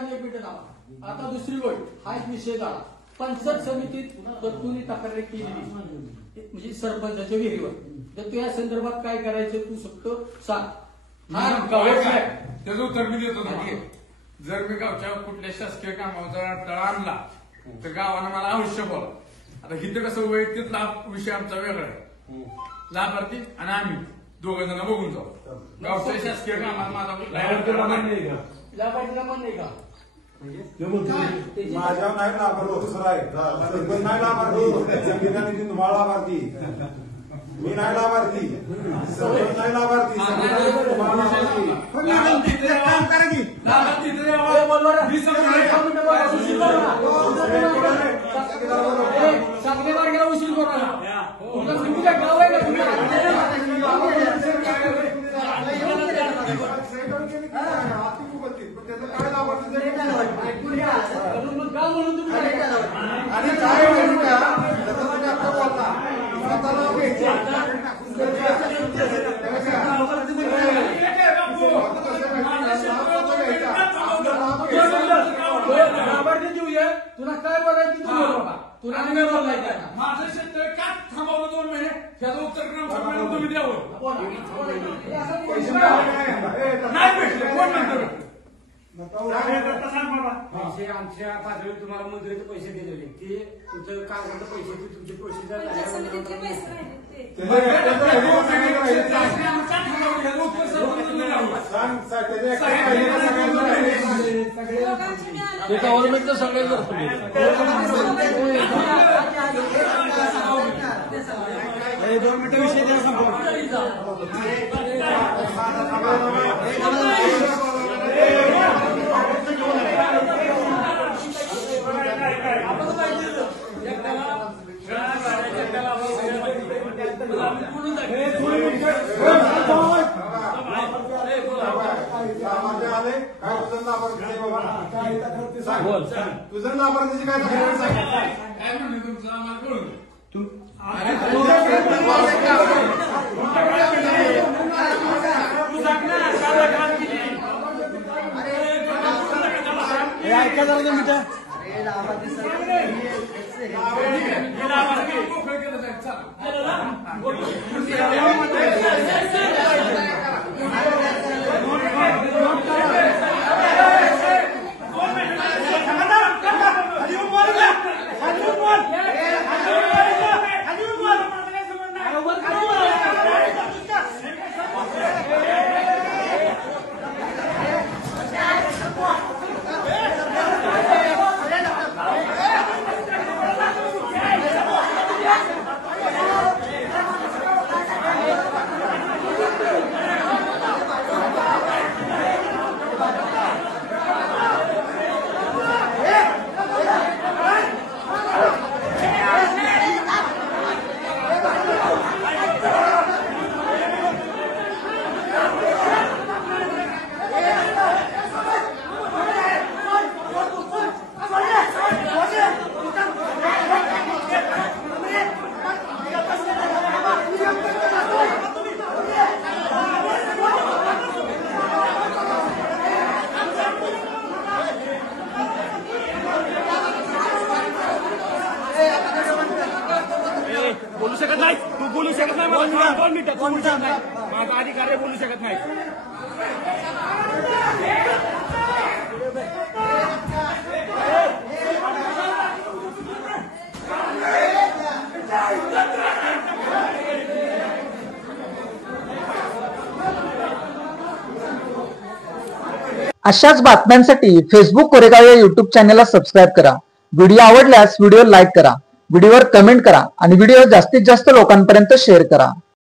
न्यायपीठ नावा आता दुसरी गोष्ट हा एक विषय झाला पंचायत समितीत तरतुदी तक्रार केलेली म्हणजे सरपंचाच्या विहिरीवर तर तू या संदर्भात काय करायचं तू फक्त सांग त्याचं उत्तर मी देतो ना जर मी गावच्या कुठल्या शासकीय कामाचा तळा आणला तर गावानं मला अवश्य बोला आता इथं कसं वैयक्तिक लाभ विषय आमचा वेगळा आहे लाभार्थी आणि आम्ही दोघं जण बघून जाऊ गावच्या शासकीय कामात माझा लाभार्थीला पण नाही का माझ्या नाही लाभार्थी दुसरा आहे सरपंच नाही लाभार्थी संविधानाने तुम्हाला लाभार्थी मी नाही लाभार्थी सरपंच नाही लाभार्थी काम करा की चांगले मार्गाला उशीर करा तुमच्या गाव आहे का लाभार्थी देऊया तुला काय बोलायची तुला नाही बोलायचं माझं शेतकरी का थांबवलं 2 महिने त्याचं उत्तर ग्रामसभेला तुम्ही द्यावं नाही भेटले कोण म्हणतो पैसे आमच्या पातळीवर तुम्हाला मंजुरीचे पैसे दिलेले ते तुमचं कागदाचे पैसे तुमचे प्रोसिजर गव्हर्नमेंटचं सगळे दोन मिनिटं विषय तुझं लाभार्थीची काय काय म्हणणे तुमचं आम्हाला कळून ऐका जरा मिनिटं बोलू शकत नाही तू बोलू शकत नाही 2 मिनिटं माझा अधिकारी बोलू शकत नाही अशाच बातम्यांसाठी फेसबुक कोरेगाव या युट्यूब चॅनलला सबस्क्राईब करा. व्हिडिओ आवडल्यास व्हिडिओ लाईक करा, व्हिडिओवर कमेंट करा आणि व्हिडिओ जास्तीत जास्त लोकांपर्यंत शेअर करा.